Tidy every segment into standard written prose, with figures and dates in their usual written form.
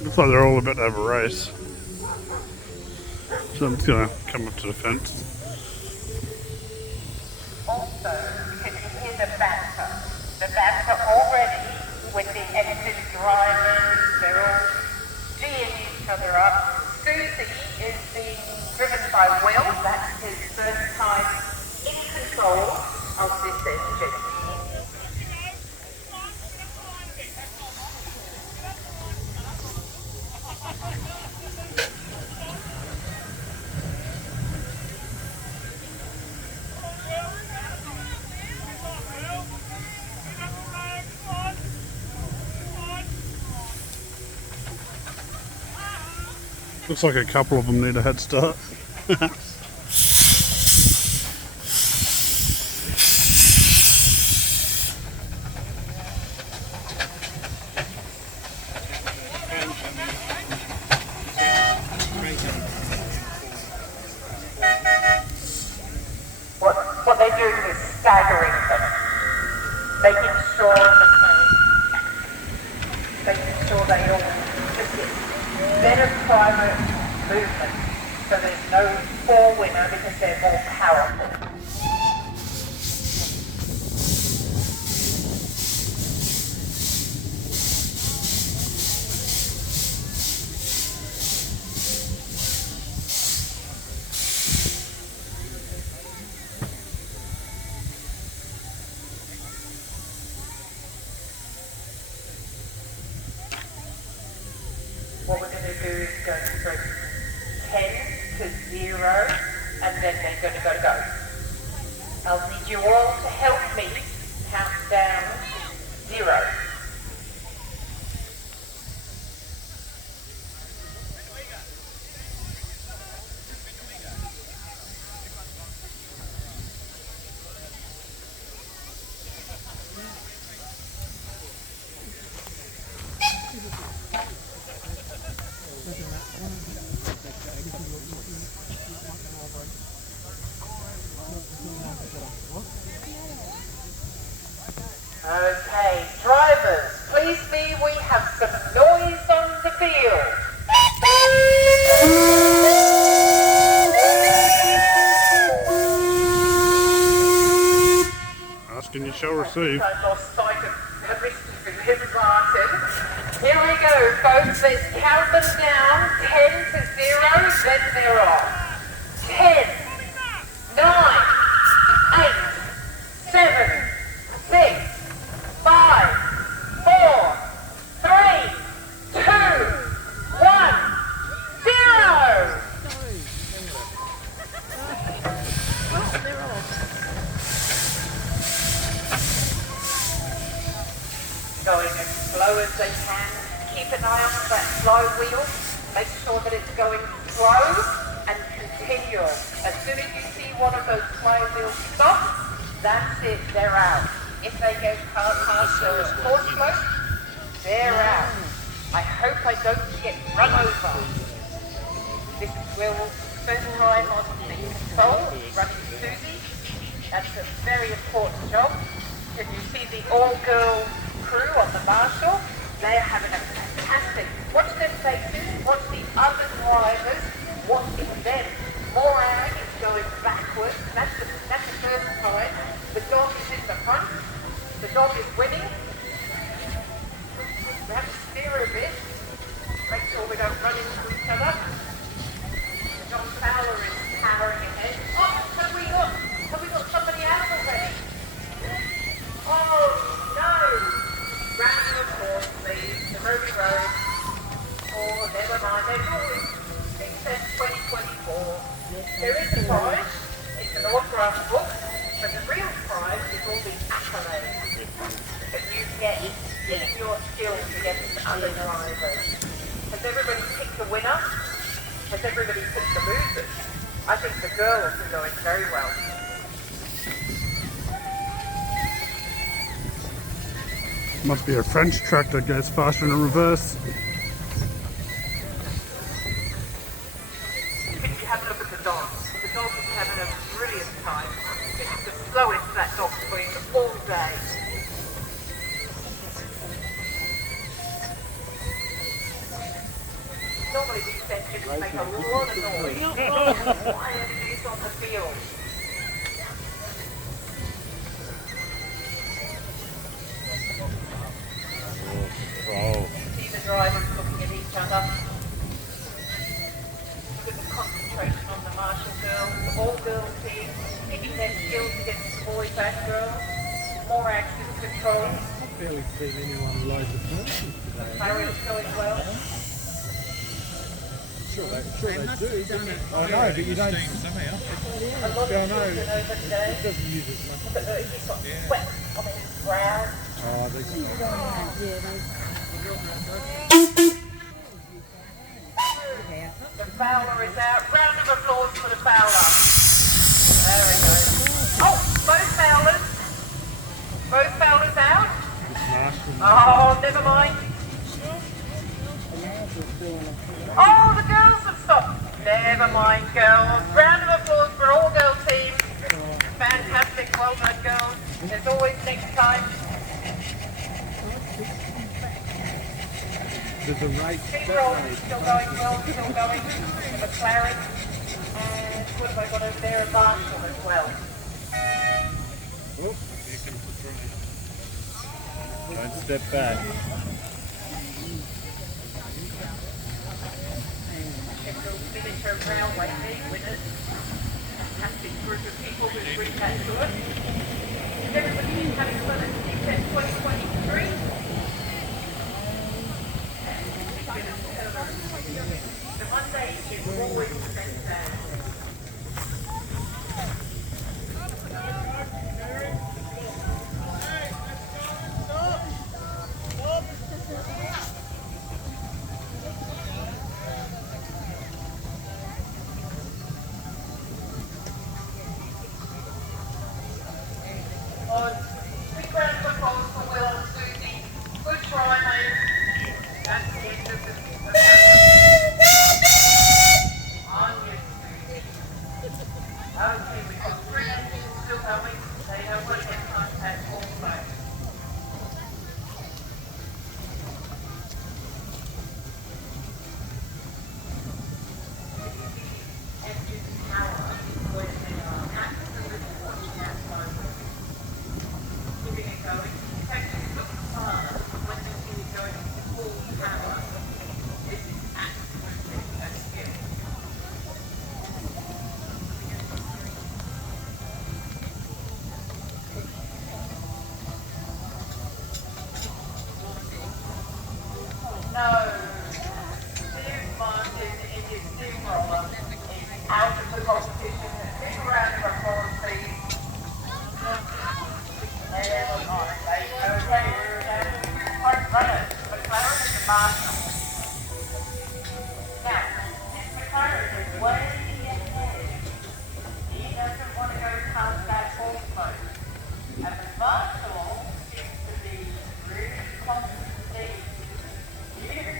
Looks like they're all about to have a race. So I'm just gonna come up to the fence. Also, you can hear the banter. The banter already with the engine drivers, they're all geeing each other up. Susie is being driven by Will, that's his first time in control of this engine. Looks like a couple of them need a head start. What they're doing is staggering them, making sure they all just get better private movement, so there's no forewinner because they're more powerful. What we're going to do is go from 10 to 0, and then they're going to go. I'll need you all to help me count down 0. Okay, drivers, please be, we have some noise on the field. Asking you shall receive. I lost sight of Mr. Martin. Here we go, folks, let's count them down, 10 to 0, then they're off. 10, 9, 8, 7, 6, 5, 4, 3, 2, 1, 0! Going as slow as they can. Keep an eye on that flywheel. Make sure that it's going slow and continual. As soon as you see one of those flywheels stop, that's it, they're out. If they go past the force slope, they're out. I hope I don't get run over. This is Will's first time on the control, running Susie. That's a very important job. Can you see the all-girl crew on the Marshall? They're having a fantastic. Watch their faces, watch the other drivers, watching them. Morag is going backwards. That's the first time. The dog is in the front. The dog is winning. We have to steer a bit. Make sure we don't run into each other. John Fowler is powering ahead. Oh, have we got somebody out already? Oh no! Round of applause, please. The Ruby Road. Oh, never mind. There's always Steamfest 2024. There is a prize. It's an autograph book, but the real prize is all the accolades that you get in your skills against other drivers. Has everybody picked the winner? Has everybody picked the losers? I think the girls are going very well. Must be a French truck that goes faster in reverse. Can you have a look at the dog? The dog is having a brilliant time. This is the slowest that dog's been all day. normally these engines make a lot of noise. Why are these on the field? See the drivers looking at each other. Look at the concentration on the marshal girls, all girl teams, pitting their skills against the boys and girls, more active control. I've barely seen anyone load the horses today. Harry's going well. Sure they do. I know, but you don't. A Somehow. lot of Yeah, I know. children over today. It doesn't use as much. But he's got sweat on his brow. Oh, they The fowler is out. Round of applause for the fowler. There we go. Oh, both fowlers. Both fowlers out. Oh, never mind. Oh, the girls have stopped. Never mind, girls. Round of applause for all girl teams. Fantastic. Well done, girls. There's always next time. There's a race. Keep rolling. Still going well. Still going. The McLaren. And what have I got over there? A Marshall as well. Don't step back. Sheffield Miniature Railway League winners. Fantastic group of people who've reached out to us. Is everybody having fun at Steamfest 2023? The Monday is always the best day. Big round of applause for Will and Susie. Good try, mate. That's the end of the on you, Susie. Okay, we've got 3 engines still going. They have one in contact also. Engine power when they are absolutely watching out slowly. Keeping it going. It actually looks fun when you see it going full power. This is absolutely a skill. No, Steve Martin in his steamroller is out of the competition. Big round of applause, please. Never mind, mate. Okay, we're down to front runners. McLaren and the Marshall. Now, this McLaren is way ahead. He doesn't want to go past that also. And the Marshall seems to be really constantly. You need to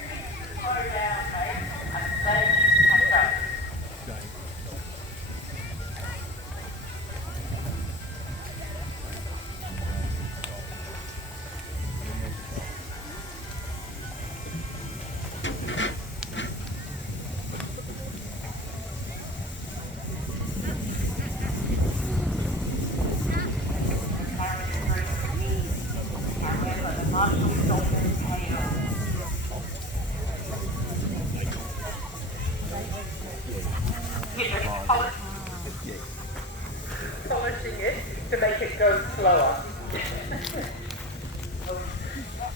slow down, mate, and they need to catch up. However, the Marshall's got their tail. Polishing it to make it go slower.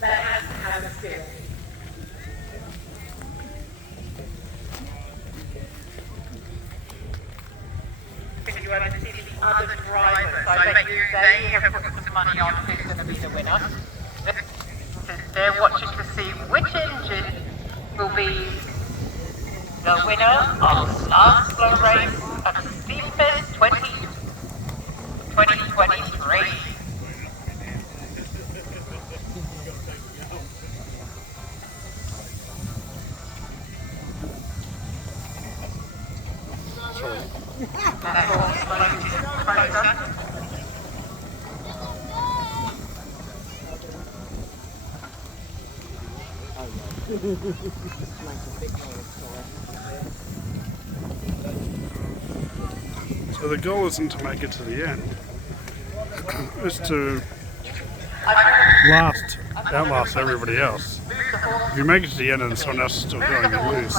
That has to have a skill. You want to see the other drivers. I bet you they have put some money on who's going to be the winner. They're watching to see which engine will be the winner of last slow race at Steamfest 2023. That's all floated closer. So the goal isn't to make it to the end. It's to outlast everybody else. If you make it to the end and someone else is still going, you lose.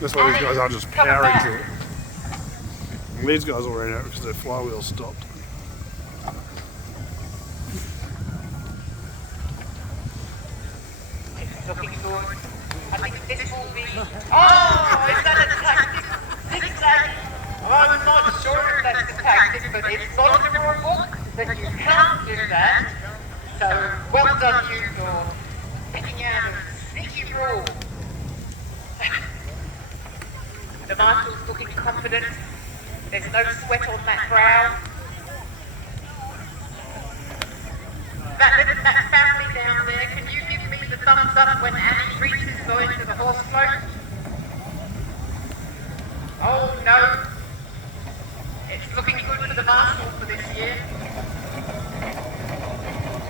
That's why these guys are just powering through it. And these guys all ran out because their flywheel stopped. It's looking good. I think this will be... Oh, is that a tactic? Zigzag? I'm not sure if that's a tactic, but it's not in the rule book that you can't do that. So, well done you for picking out a sneaky rule. The marshal's looking confident. There's no sweat on that brow. That family down there, can you give me the thumbs up when Annie reaches going to the horse float? Oh no. It's looking good for the marshal for this year.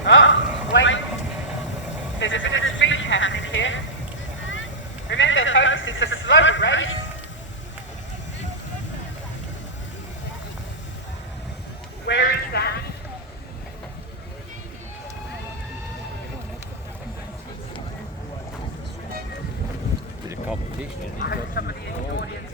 Oh, wait. There's a bit of speed happening here. Remember folks, it's a slow race. Where is Annie? Bit of competition. I hope somebody in the audience